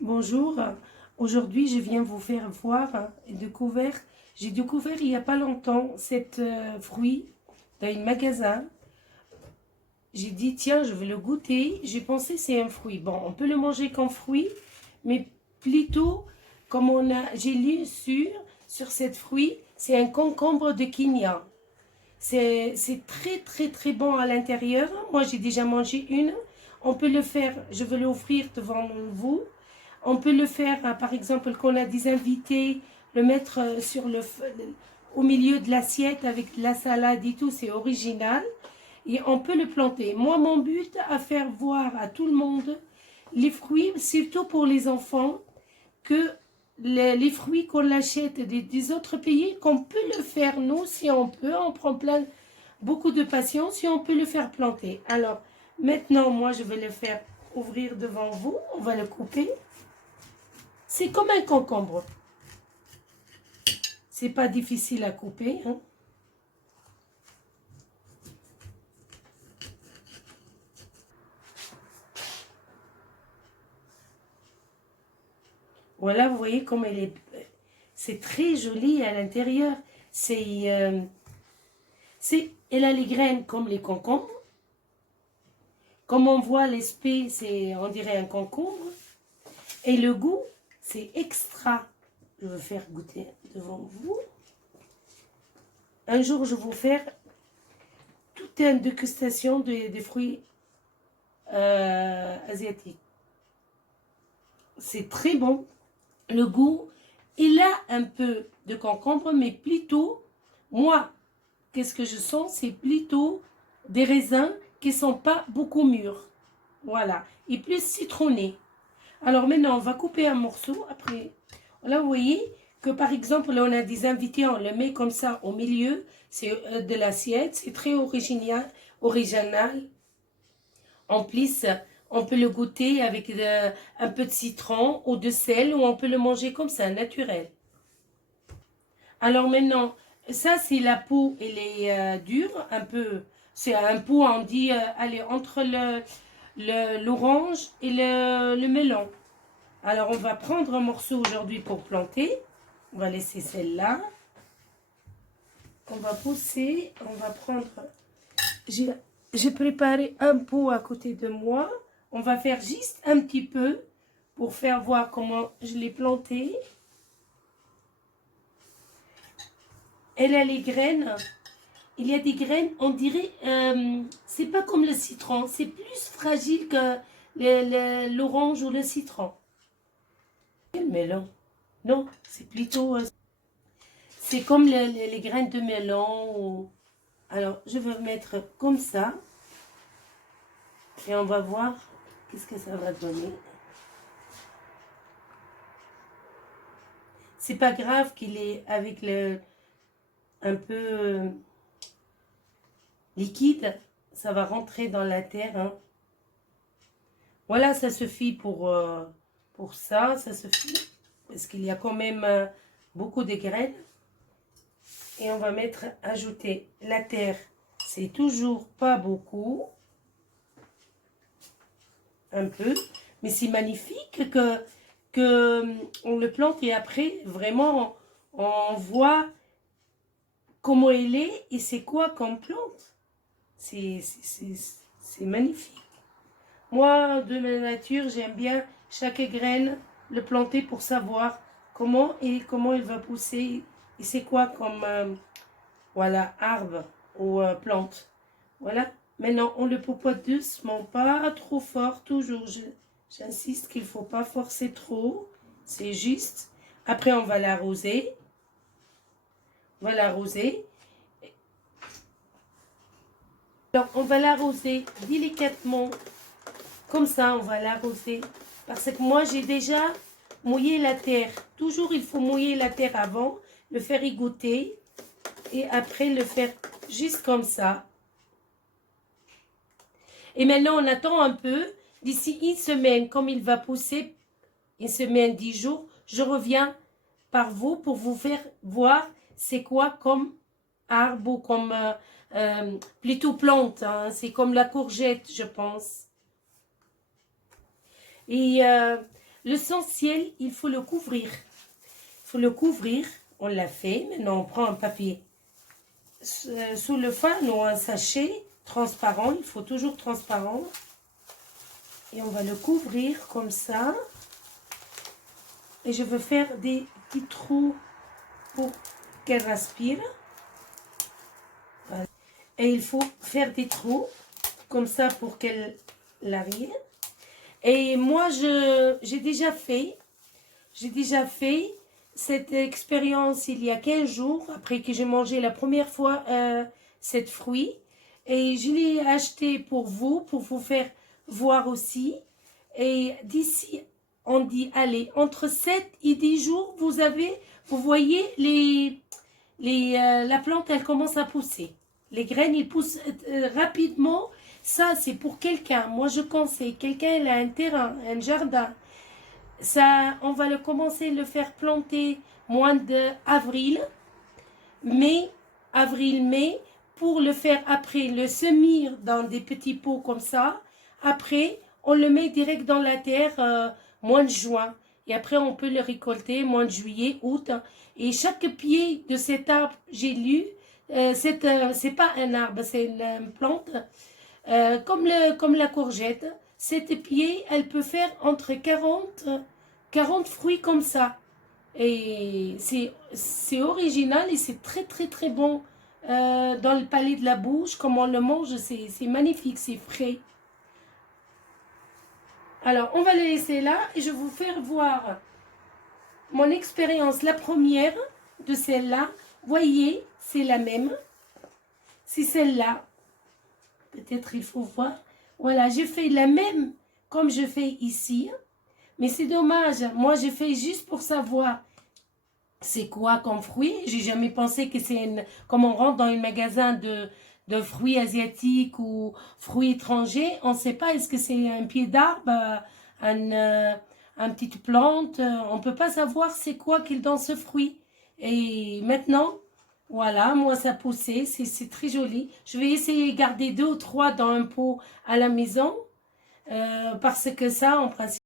Bonjour, aujourd'hui je viens vous faire voir j'ai découvert il n'y a pas longtemps cet fruit dans un magasin. J'ai dit tiens je vais le goûter, j'ai pensé c'est un fruit. Bon, on peut le manger comme fruit, mais plutôt comme j'ai lu sur cette fruit, c'est un concombre de Kenya. C'est très très très bon à l'intérieur. Moi j'ai déjà mangé une. On peut le faire, je vais l'offrir devant vous. On peut le faire, par exemple, quand on a des invités, le mettre au milieu de l'assiette avec de la salade et tout, c'est original. Et on peut le planter. Moi, mon but, à faire voir à tout le monde les fruits, surtout pour les enfants, que les fruits qu'on achète des autres pays, qu'on peut le faire nous, si on peut, on prend beaucoup de patience, si on peut le faire planter. Alors, maintenant, moi, je vais le faire ouvrir devant vous. On va le couper. C'est comme un concombre. C'est pas difficile à couper, hein. Voilà, vous voyez comme elle est. C'est très joli à l'intérieur. Elle a les graines comme les concombres. Comme on voit l'espèce, on dirait un concombre. Et le goût, c'est extra. Je vais faire goûter devant vous. Un jour, je vais vous faire toute une dégustation des fruits asiatiques. C'est très bon. Le goût, il a un peu de concombre, mais plutôt, moi, qu'est-ce que je sens? C'est plutôt des raisins qui ne sont pas beaucoup mûrs. Voilà. Et plus citronnés. Alors maintenant, on va couper un morceau. Après, là, vous voyez que par exemple, là, on a des invités, on le met comme ça au milieu de l'assiette. C'est très original. En plus, on peut le goûter avec un peu de citron ou de sel, ou on peut le manger comme ça, naturel. Alors maintenant, ça c'est la peau, elle est dure, un peu. C'est un pot, on dit, allez, entre l'orange et le melon. Alors on va prendre un morceau aujourd'hui pour planter. On va laisser celle-là. On va pousser, on va prendre... J'ai préparé un pot à côté de moi. On va faire juste un petit peu pour faire voir comment je l'ai planté. Elle a les graines. Il y a des graines, on dirait, c'est pas comme le citron. C'est plus fragile que l'orange ou le citron. Quel melon? Non, c'est plutôt... c'est comme les graines de melon. Alors, je vais mettre comme ça. Et on va voir qu'est-ce que ça va donner. C'est pas grave qu'il est avec un peu liquide. Ça va rentrer dans la terre. Hein. Voilà, ça suffit pour ça. Ça suffit. Parce qu'il y a quand même beaucoup de graines. Et on va ajouter la terre. C'est toujours pas beaucoup. Un peu. Mais c'est magnifique que on le plante et après, vraiment, on voit comment il est et c'est quoi comme plante. C'est magnifique. Moi, de ma nature, j'aime bien chaque graine le planter pour savoir comment il va pousser et c'est quoi comme voilà, arbre ou plante. Voilà. Maintenant, on le popote doucement, pas trop fort, toujours. J'insiste qu'il ne faut pas forcer trop. C'est juste. Après, on va l'arroser. On va l'arroser. Alors, on va l'arroser délicatement. Comme ça, on va l'arroser. Parce que moi, j'ai déjà mouillé la terre. Toujours, il faut mouiller la terre avant, le faire égoutter. Et après, le faire juste comme ça. Et maintenant, on attend un peu. D'ici une semaine, comme il va pousser, une semaine, 10 jours, je reviens par vous pour vous faire voir c'est quoi comme arbre ou comme plutôt plante. Hein. C'est comme la courgette, je pense. Et L'essentiel, il faut le couvrir. Il faut le couvrir. On l'a fait. Maintenant, on prend un papier sous le fan ou un sachet transparent. Il faut toujours transparent. Et on va le couvrir comme ça. Et je veux faire des petits trous pour qu'elle respire. Voilà. Et il faut faire des trous comme ça pour qu'elle arrive. Et moi, j'ai déjà fait cette expérience il y a 15 jours, après que j'ai mangé la première fois cette fruit. Et je l'ai acheté pour vous faire voir aussi. Et d'ici, on dit, allez, entre 7 et 10 jours, vous voyez la plante, elle commence à pousser. Les graines, ils poussent rapidement. Ça, c'est pour quelqu'un. Moi, je conseille. Quelqu'un, il a un terrain, un jardin. Ça, on va commencer à le faire planter mois d'avril, mai, pour le faire après, le semer dans des petits pots comme ça. Après, on le met direct dans la terre mois de juin. Et après, on peut le récolter mois de juillet, août. Et chaque pied de cet arbre, j'ai lu, c'est pas un arbre, c'est une plante, comme la courgette. Cette pied, elle peut faire entre 40 fruits comme ça. Et c'est original et c'est très très très bon dans le palais de la bouche. Comme on le mange, c'est magnifique, c'est frais. Alors, on va le laisser là et je vais vous faire voir mon expérience. La première de celle-là, voyez, c'est la même. C'est celle-là. Peut-être il faut voir. Voilà, j'ai fait la même comme je fais ici. Mais c'est dommage. Moi, j'ai fait juste pour savoir c'est quoi comme fruit. J'ai jamais pensé que c'est comme on rentre dans un magasin de fruits asiatiques ou fruits étrangers. On ne sait pas est-ce que c'est un pied d'arbre, une petite plante. On ne peut pas savoir c'est quoi qu'il y a dans ce fruit. Et maintenant, voilà, moi ça poussait. C'est très joli. Je vais essayer de garder 2 ou 3 dans un pot à la maison. Parce que ça, en principe,